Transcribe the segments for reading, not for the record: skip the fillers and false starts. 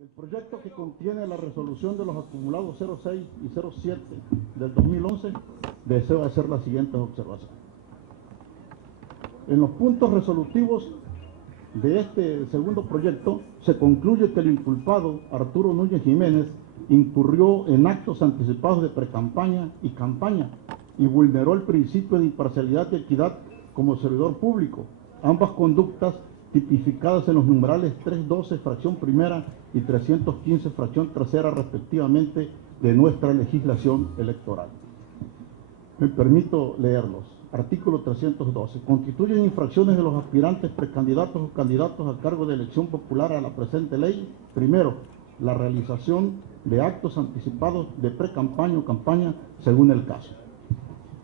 El proyecto que contiene la resolución de los acumulados 06 y 07 del 2011 deseo hacer las siguientes observaciones. En los puntos resolutivos de este segundo proyecto se concluye que el inculpado Arturo Núñez Jiménez incurrió en actos anticipados de precampaña y campaña y vulneró el principio de imparcialidad y equidad como servidor público. Ambas conductas tipificadas en los numerales 312 fracción primera y 315 fracción tercera respectivamente de nuestra legislación electoral. Me permito leerlos. Artículo 312. Constituyen infracciones de los aspirantes precandidatos o candidatos a cargo de elección popular a la presente ley. Primero, la realización de actos anticipados de precampaña o campaña según el caso.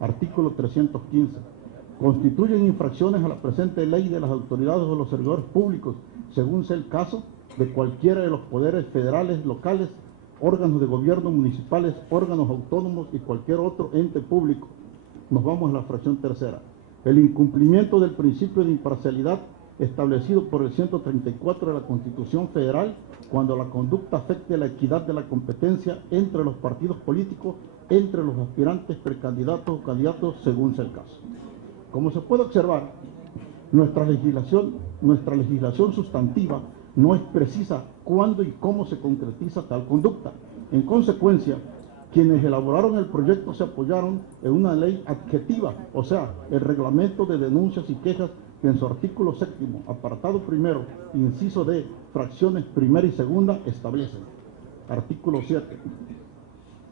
Artículo 315. Constituyen infracciones a la presente ley de las autoridades o los servidores públicos, según sea el caso, de cualquiera de los poderes federales, locales, órganos de gobierno municipales, órganos autónomos y cualquier otro ente público. Nos vamos a la fracción tercera. El incumplimiento del principio de imparcialidad establecido por el 134 de la Constitución Federal cuando la conducta afecte la equidad de la competencia entre los partidos políticos, entre los aspirantes precandidatos o candidatos, según sea el caso. Como se puede observar, nuestra legislación sustantiva no es precisa cuándo y cómo se concretiza tal conducta. En consecuencia, quienes elaboraron el proyecto se apoyaron en una ley adjetiva, o sea, el reglamento de denuncias y quejas que en su artículo 7, apartado primero, inciso D, fracciones primera y segunda, establecen. Artículo 7,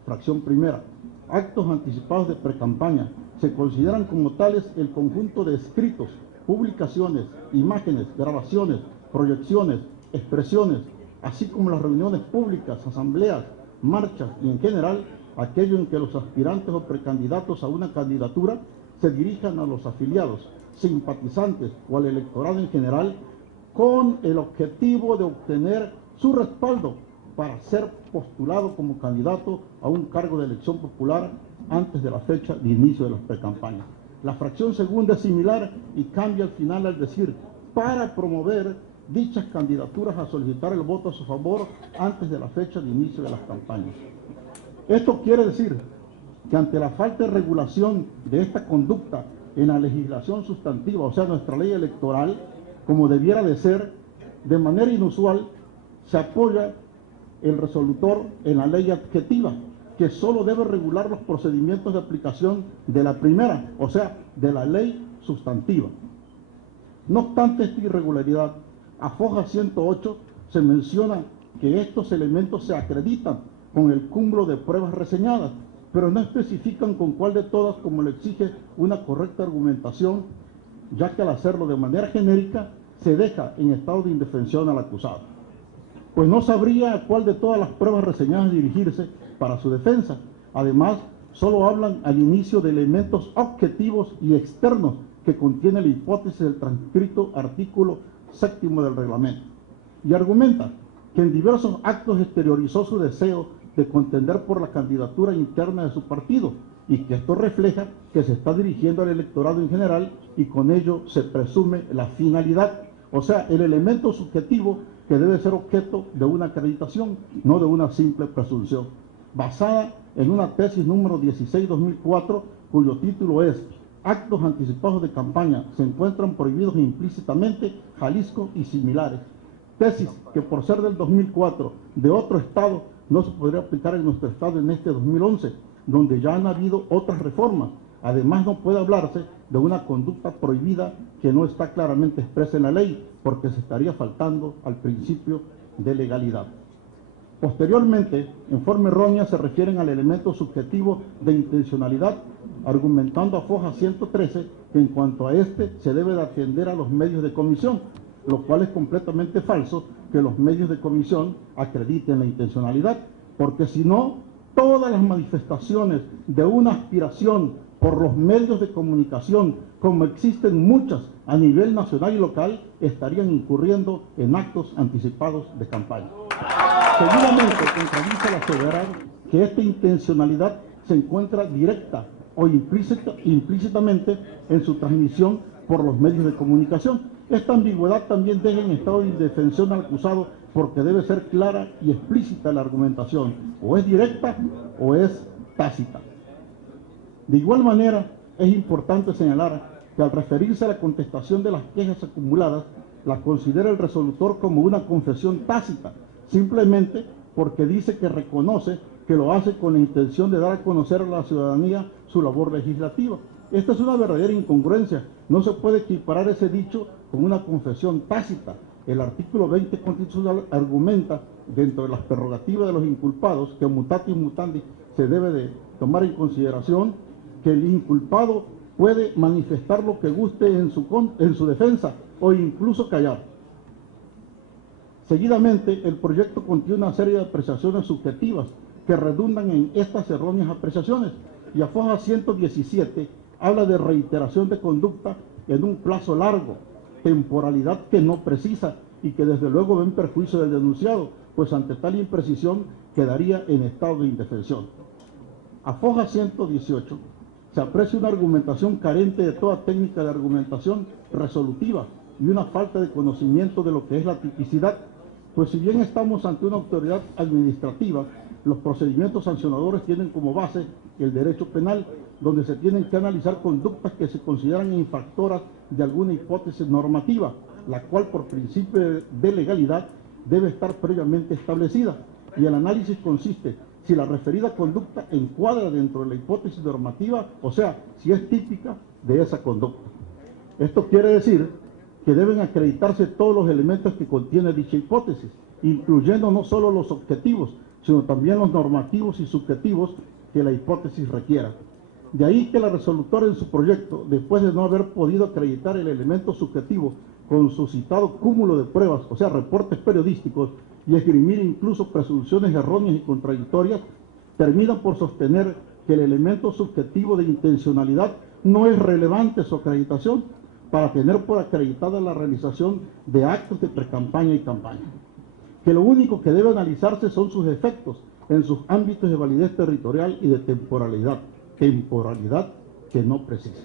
fracción primera. Actos anticipados de precampaña. Se consideran como tales el conjunto de escritos, publicaciones, imágenes, grabaciones, proyecciones, expresiones, así como las reuniones públicas, asambleas, marchas y en general aquello en que los aspirantes o precandidatos a una candidatura se dirijan a los afiliados, simpatizantes o al electorado en general con el objetivo de obtener su respaldo para ser postulado como candidato a un cargo de elección popular antes de la fecha de inicio de las precampañas. La fracción segunda es similar y cambia al final al decir para promover dichas candidaturas a solicitar el voto a su favor antes de la fecha de inicio de las campañas. Esto quiere decir que ante la falta de regulación de esta conducta en la legislación sustantiva, o sea, nuestra ley electoral, como debiera de ser, de manera inusual, se apoya el resolutor en la ley adjetiva, que solo debe regular los procedimientos de aplicación de la primera, o sea, de la ley sustantiva. No obstante esta irregularidad, a foja 108 se menciona que estos elementos se acreditan con el cúmulo de pruebas reseñadas, pero no especifican con cuál de todas, como lo exige una correcta argumentación, ya que al hacerlo de manera genérica se deja en estado de indefensión al acusado, pues no sabría a cuál de todas las pruebas reseñadas dirigirse para su defensa. Además, solo hablan al inicio de elementos objetivos y externos que contiene la hipótesis del transcrito artículo 7 del reglamento. Y argumenta que en diversos actos exteriorizó su deseo de contender por la candidatura interna de su partido y que esto refleja que se está dirigiendo al electorado en general y con ello se presume la finalidad, o sea, el elemento subjetivo que debe ser objeto de una acreditación, no de una simple presunción, basada en una tesis número 16-2004, cuyo título es Actos anticipados de campaña se encuentran prohibidos implícitamente Jalisco y similares. Tesis que por ser del 2004 de otro estado no se podría aplicar en nuestro estado en este 2011, donde ya han habido otras reformas. Además, no puede hablarse de una conducta prohibida que no está claramente expresa en la ley, porque se estaría faltando al principio de legalidad. Posteriormente, en forma errónea, se refieren al elemento subjetivo de intencionalidad, argumentando a foja 113 que en cuanto a este se debe de atender a los medios de comisión, lo cual es completamente falso que los medios de comisión acrediten la intencionalidad, porque si no, todas las manifestaciones de una aspiración por los medios de comunicación, como existen muchas a nivel nacional y local, estarían incurriendo en actos anticipados de campaña. Seguramente contradice la aseverar que esta intencionalidad se encuentra directa o implícitamente en su transmisión por los medios de comunicación. Esta ambigüedad también deja en estado de indefensión al acusado porque debe ser clara y explícita la argumentación, o es directa o es tácita. De igual manera, es importante señalar que al referirse a la contestación de las quejas acumuladas, la considera el resolutor como una confesión tácita, simplemente porque dice que reconoce que lo hace con la intención de dar a conocer a la ciudadanía su labor legislativa. Esta es una verdadera incongruencia. No se puede equiparar ese dicho con una confesión tácita. El artículo 20 constitucional argumenta, dentro de las prerrogativas de los inculpados, que mutatis mutandis se debe de tomar en consideración que el inculpado puede manifestar lo que guste en su defensa o incluso callar. Seguidamente, el proyecto contiene una serie de apreciaciones subjetivas que redundan en estas erróneas apreciaciones, y a foja 117 habla de reiteración de conducta en un plazo largo, temporalidad que no precisa y que desde luego va en perjuicio del denunciado, pues ante tal imprecisión quedaría en estado de indefensión. A foja 118 se aprecia una argumentación carente de toda técnica de argumentación resolutiva y una falta de conocimiento de lo que es la tipicidad, pues si bien estamos ante una autoridad administrativa, los procedimientos sancionadores tienen como base el derecho penal, donde se tienen que analizar conductas que se consideran infractoras de alguna hipótesis normativa, la cual por principio de legalidad debe estar previamente establecida, y el análisis consiste si la referida conducta encuadra dentro de la hipótesis normativa, o sea, si es típica de esa conducta. Esto quiere decir que deben acreditarse todos los elementos que contiene dicha hipótesis, incluyendo no solo los objetivos, sino también los normativos y subjetivos que la hipótesis requiera. De ahí que la resolutora en su proyecto, después de no haber podido acreditar el elemento subjetivo con su citado cúmulo de pruebas, o sea, reportes periodísticos, y esgrimir incluso presunciones erróneas y contradictorias, termina por sostener que el elemento subjetivo de intencionalidad no es relevante su acreditación para tener por acreditada la realización de actos de precampaña y campaña. Que lo único que debe analizarse son sus efectos en sus ámbitos de validez territorial y de temporalidad que no precisa.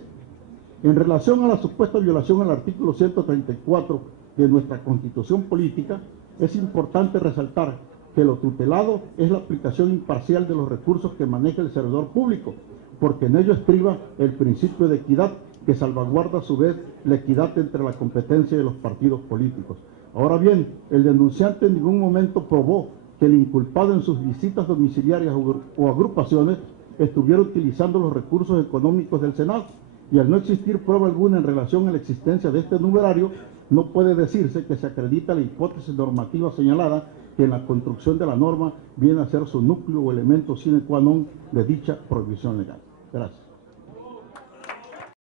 En relación a la supuesta violación al artículo 134 de nuestra Constitución Política, es importante resaltar que lo tutelado es la aplicación imparcial de los recursos que maneja el servidor público, porque en ello estriba el principio de equidad que salvaguarda a su vez la equidad entre la competencia de los partidos políticos. Ahora bien, el denunciante en ningún momento probó que el inculpado en sus visitas domiciliarias o agrupaciones estuviera utilizando los recursos económicos del Senado, y al no existir prueba alguna en relación a la existencia de este numerario, no puede decirse que se acredita la hipótesis normativa señalada, que en la construcción de la norma viene a ser su núcleo o elemento sine qua non de dicha prohibición legal. Gracias.